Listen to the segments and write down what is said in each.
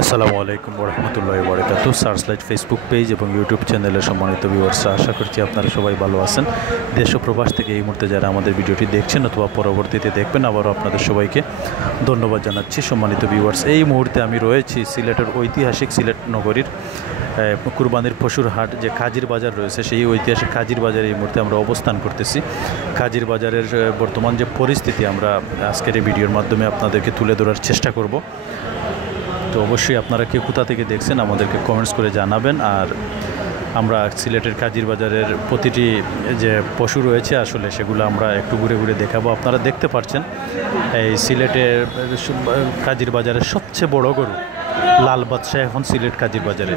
আসসালামু আলাইকুম ওরহমতুল্লাহি ওয়াবারাকাতুহু। সার্চলাইট ফেসবুক পেজ এবং ইউটিউব চ্যানেলের সম্মানিত ভিউয়ার্সরা, আশা করছি আপনারা সবাই ভালো আছেন। দেশ ও প্রবাস থেকে এই মুহূর্তে যারা আমাদের ভিডিওটি দেখছেন অথবা পরবর্তীতে দেখবেন, আবারও আপনাদের সবাইকে ধন্যবাদ জানাচ্ছি। সম্মানিত ভিউয়ার্স, এই মুহূর্তে আমি রয়েছি সিলেটের ঐতিহাসিক সিলেট নগরীর কুরবানির পশুর হাট যে কাজির বাজার রয়েছে, সেই ঐতিহাসিক কাজির বাজারে এই মুহূর্তে আমরা অবস্থান করতেছি। কাজির বাজারের বর্তমান যে পরিস্থিতি আমরা আজকের এই ভিডিওর মাধ্যমে আপনাদেরকে তুলে ধরার চেষ্টা করব। তো অবশ্যই আপনারা কে কোথা থেকে দেখছেন আমাদেরকে কমেন্টস করে জানাবেন। আর আমরা সিলেটের কাজির বাজারের প্রতিটি যে পশু রয়েছে আসলে সেগুলো আমরা একটু ঘুরে ঘুরে দেখাবো। আপনারা দেখতে পাচ্ছেন এই সিলেটের কাজির বাজারের সবচেয়ে বড় গরু লাল বাদশাহ এখন সিলেট কাজির বাজারে,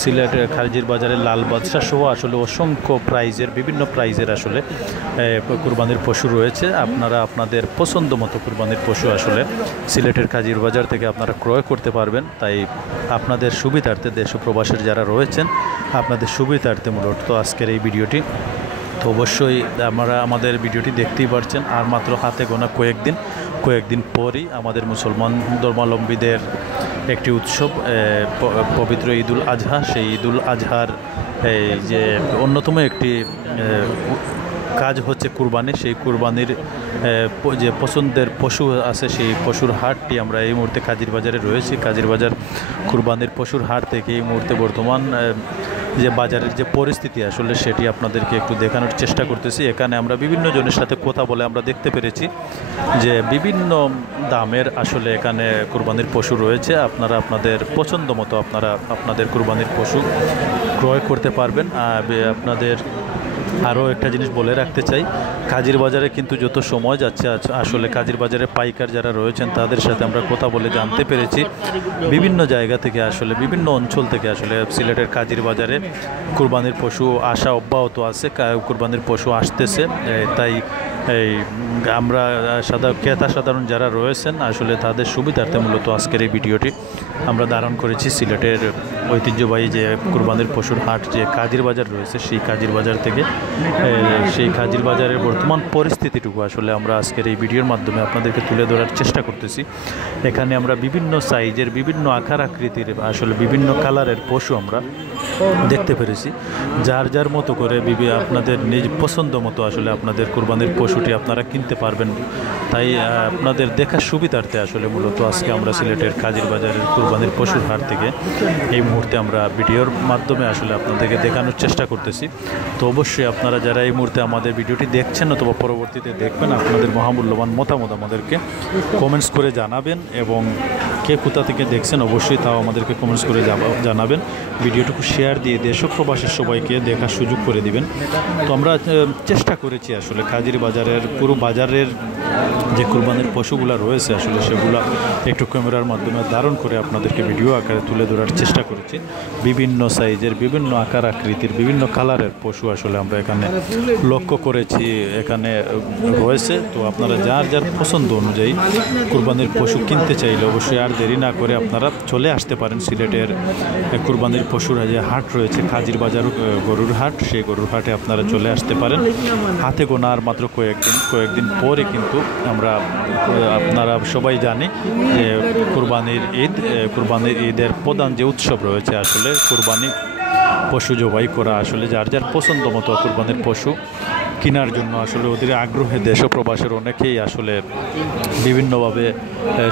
সিলেটের কাজির বাজারে লাল বাদশাহ সহ আসলে অসংখ্য প্রাইজের বিভিন্ন প্রাইজের আসলে কুরবানির পশু রয়েছে। আপনারা আপনাদের পছন্দ মতো কুরবানির পশু আসলে সিলেটের কাজির বাজার থেকে আপনারা ক্রয় করতে পারবেন। তাই আপনাদের সুবিধার্থে দেশ ও প্রবাসের যারা রয়েছেন আপনাদের সুবিধার্থে মূলত আজকের এই ভিডিওটি। তো অবশ্যই আমরা আমাদের ভিডিওটি দেখতেই পারছেন। আর মাত্র হাতে গোনা কয়েকদিন পরই আমাদের মুসলমান ধর্মাবলম্বীদের একটি উৎসব পবিত্র ঈদুল আজহা। সেই ঈদুল আজহার যে অন্যতম একটি কাজ হচ্ছে কুরবানি। সেই কুরবানির যে পছন্দের পশু আছে সেই পশুর হাটটি আমরা এই মুহূর্তে কাজির বাজারে রয়েছি। কাজির বাজার কুরবানির পশুর হাট থেকে এই মুহূর্তে বর্তমান যে বাজারের যে পরিস্থিতি আসলে সেটি আপনাদেরকে একটু দেখানোর চেষ্টা করতেছি। এখানে আমরা বিভিন্ন জনের সাথে কথা বলে আমরা দেখতে পেরেছি যে বিভিন্ন দামের আসলে এখানে কুরবানির পশু রয়েছে। আপনারা আপনাদের পছন্দ মতো আপনাদের কুরবানির পশু ক্রয় করতে পারবেন। আপনাদের আরও একটা জিনিস বলে রাখতে চাই, কাজির বাজারে কিন্তু যত সময় যাচ্ছে আসলে কাজির বাজারে পাইকার যারা রয়েছেন তাদের সাথে আমরা কথা বলে জানতে পেরেছি বিভিন্ন জায়গা থেকে আসলে বিভিন্ন অঞ্চল থেকে আসলে সিলেটের কাজির বাজারে কুরবানির পশু আসা অব্যাহত আছে, কুরবানির পশু আসতেছে। তাই আমরা সাধারণ যারা রয়েছেন আসলে তাদের সুবিধার্থে মূলত আজকের এই ভিডিওটি আমরা ধারণ করেছি। সিলেটের ঐতিহ্যবাহী যে কুরবানির পশুর হাট যে কাজির বাজার রয়েছে সেই কাজির বাজার থেকে সেই কাজির বাজারের বর্তমান পরিস্থিতিটুকু আসলে আমরা আজকের এই ভিডিওর মাধ্যমে আপনাদেরকে তুলে ধরার চেষ্টা করতেছি। এখানে আমরা বিভিন্ন সাইজের বিভিন্ন আকার আকৃতির আসলে বিভিন্ন কালারের পশু আমরা দেখতে পেরেছি। যার মতো করে আপনাদের নিজ পছন্দ মতো আসলে আপনাদের কুরবানির পশুটি আপনারা কিনতে পারবেন। তাই আপনাদের দেখার সুবিধার্থে আসলে মূলত আজকে আমরা সিলেটের কাজির বাজারের কুরবানির পশুর হাট থেকে এই মুহূর্তে আমরা ভিডিওর মাধ্যমে আসলে আপনাদেরকে দেখানোর চেষ্টা করতেছি। তো অবশ্যই আপনারা যারা এই মুহূর্তে আমাদের ভিডিওটি দেখছেন অথবা পরবর্তীতে দেখবেন, আপনাদের মহামূল্যবান মতামত আমাদেরকে কমেন্টস করে জানাবেন এবং কে কোথা থেকে দেখছেন অবশ্যই তাও আমাদেরকে কমেন্টস করে জানাবেন। ভিডিওটুকু শেয়ার দিয়ে দেশ ও প্রবাসের সবাইকে দেখার সুযোগ করে দিবেন। তো আমরা চেষ্টা করেছি আসলে কাজির বাজারের পুরো বাজারের যে কুরবানির পশুগুলো রয়েছে আসলে সেগুলো একটু ক্যামেরার মাধ্যমে ধারণ করে আপনাদেরকে ভিডিও আকারে তুলে ধরার চেষ্টা করেছি। বিভিন্ন সাইজের বিভিন্ন আকার আকৃতির বিভিন্ন কালারের পশু আসলে আমরা এখানে লক্ষ্য করেছি এখানে রয়েছে। তো আপনারা যার পছন্দ অনুযায়ী কুরবানির পশু কিনতে চাইলে অবশ্যই আর দেরি না করে আপনারা চলে আসতে পারেন সিলেটের কুরবানির পশুর যে হাট রয়েছে কাজির বাজার গরুর হাট, সেই গরুর হাটে আপনারা চলে আসতে পারেন। হাতে গোনা আর মাত্র কয়েকদিন পরে কিন্তু আপনারা সবাই জানি যে কুরবানির ঈদের প্রধান যে উৎসব রয়েছে আসলে কুরবানি পশু জবাই করা। আসলে যার পছন্দ মতো কুরবানির পশু কেনার জন্য আসলে ওদের আগ্রহে দেশ ও প্রবাসের অনেকেই আসলে বিভিন্নভাবে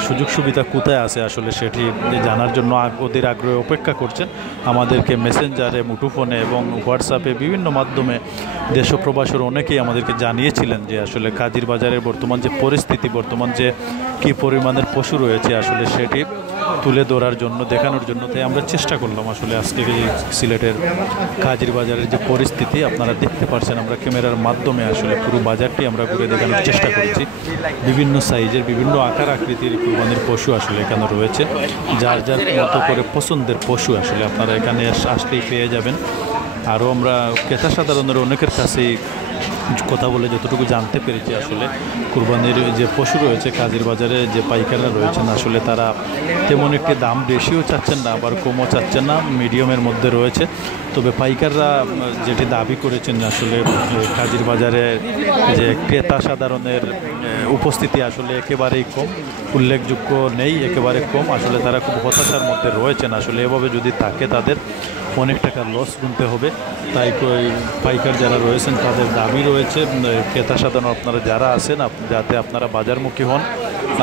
সুযোগ সুবিধা কোথায় আছে আসলে সেটি জানার জন্য ওদের আগ্রহে অপেক্ষা করছেন। আমাদেরকে মেসেঞ্জারে, মুঠোফোনে এবং হোয়াটসঅ্যাপে বিভিন্ন মাধ্যমে দেশ ও প্রবাসের অনেকেই আমাদেরকে জানিয়েছিলেন যে আসলে কাজির বাজারের বর্তমান যে পরিস্থিতি, বর্তমান যে কী পরিমাণের পশু রয়েছে আসলে সেটি তুলে ধরার জন্য দেখানোর জন্য। তাই আমরা চেষ্টা করলাম আসলে আজকে এই সিলেটের কাজির বাজারের যে পরিস্থিতি আপনারা দেখতে পাচ্ছেন, আমরা ক্যামেরার মাধ্যমে আসলে পুরো বাজারটি আমরা ঘুরে দেখানোর চেষ্টা করেছি। বিভিন্ন সাইজের বিভিন্ন আকার আকৃতির কুরবানির পশু আসলে এখানে রয়েছে। যার মতো করে পছন্দের পশু আসলে আপনারা এখানে আসলেই পেয়ে যাবেন। আরও আমরা ক্রেতা সাধারণের অনেকের কাছেই কথা বলে যতটুকু জানতে পেরেছি আসলে কুরবানির যে পশু রয়েছে কাজীর বাজারে যে পাইকাররা রয়েছেন আসলে তারা তেমন একটি দাম বেশিও চাচ্ছেন না আবার কমও চাচ্ছেন না, মিডিয়ামের মধ্যে রয়েছে। তবে পাইকাররা যেটি দাবি করেছেন আসলে কাজীর বাজারে যে ক্রেতা সাধারণের উপস্থিতি আসলে একেবারেই কম, উল্লেখযোগ্য নেই, একেবারে কম। আসলে তারা খুব হতাশার মধ্যে রয়েছেন। আসলে এভাবে যদি থাকে তাদের অনেক টাকা লস গুনতে হবে। তাই পাইকার যারা রয়েছেন তাদের দাবি রয়েছে ক্রেতা সাধারণ আপনারা যারা আছেন যাতে আপনারা বাজারমুখী হন,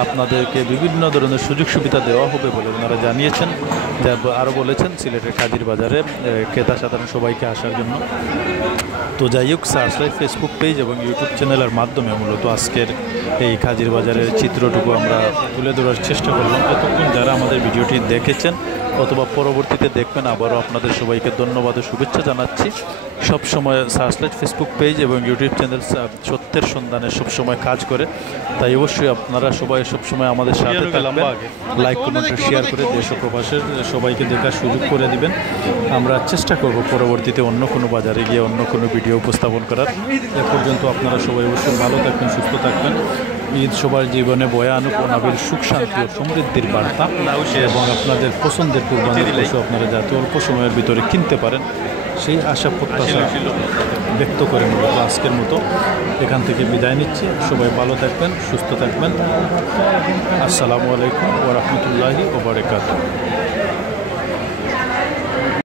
আপনাদেরকে বিভিন্ন ধরনের সুযোগ সুবিধা দেওয়া হবে বলে ওনারা জানিয়েছেন। আরও বলেছেন সিলেটের কাজীর বাজারে ক্রেতা সাধারণ সবাইকে আসার জন্য। তো যাই হোক, সার্চলাইট ফেসবুক পেজ এবং ইউটিউব চ্যানেলের মাধ্যমে মূলত আজকের এই কাজীর বাজারের চিত্রটুকু আমরা তুলে ধরার চেষ্টা করলাম। এতক্ষণ যারা আমাদের ভিডিওটি দেখেছেন অথবা পরবর্তীতে দেখবেন আবারও আপনাদের সবাইকে ধন্যবাদ ও শুভেচ্ছা জানাচ্ছি। সবসময় সার্চলাইট ফেসবুক পেজ এবং ইউটিউব চ্যানেল সত্যের সন্ধানে সবসময় কাজ করে, তাই অবশ্যই আপনারা সবাই সবসময় আমাদের সাথে থাকবেন, লাইক কমেন্ট শেয়ার করে দেশ ও প্রবাসের সবাইকে দেখার সুযোগ করে দিবেন। আমরা চেষ্টা করব পরবর্তীতে অন্য কোনো বাজারে গিয়ে অন্য কোনো ভিডিও উপস্থাপন করার। এ পর্যন্ত আপনারা সবাই অবশ্যই ভালো থাকবেন, সুস্থ থাকবেন। ঈদ সবার জীবনে বয়ে আনুক অনাবিল সুখ শান্তি ও সমৃদ্ধির বার্তা এবং আপনাদের পছন্দের কুরবানির পশু আপনারা যাতে অল্প সময়ের ভিতরে কিনতে পারেন সেই আশা প্রত্যাশা ব্যক্ত করে মূলত আজকের মতো এখান থেকে বিদায় নিচ্ছি। সবাই ভালো থাকবেন, সুস্থ থাকবেন। আসসালামু আলাইকুম ওয়া রাহমাতুল্লাহি ওয়া বারাকাতুহু।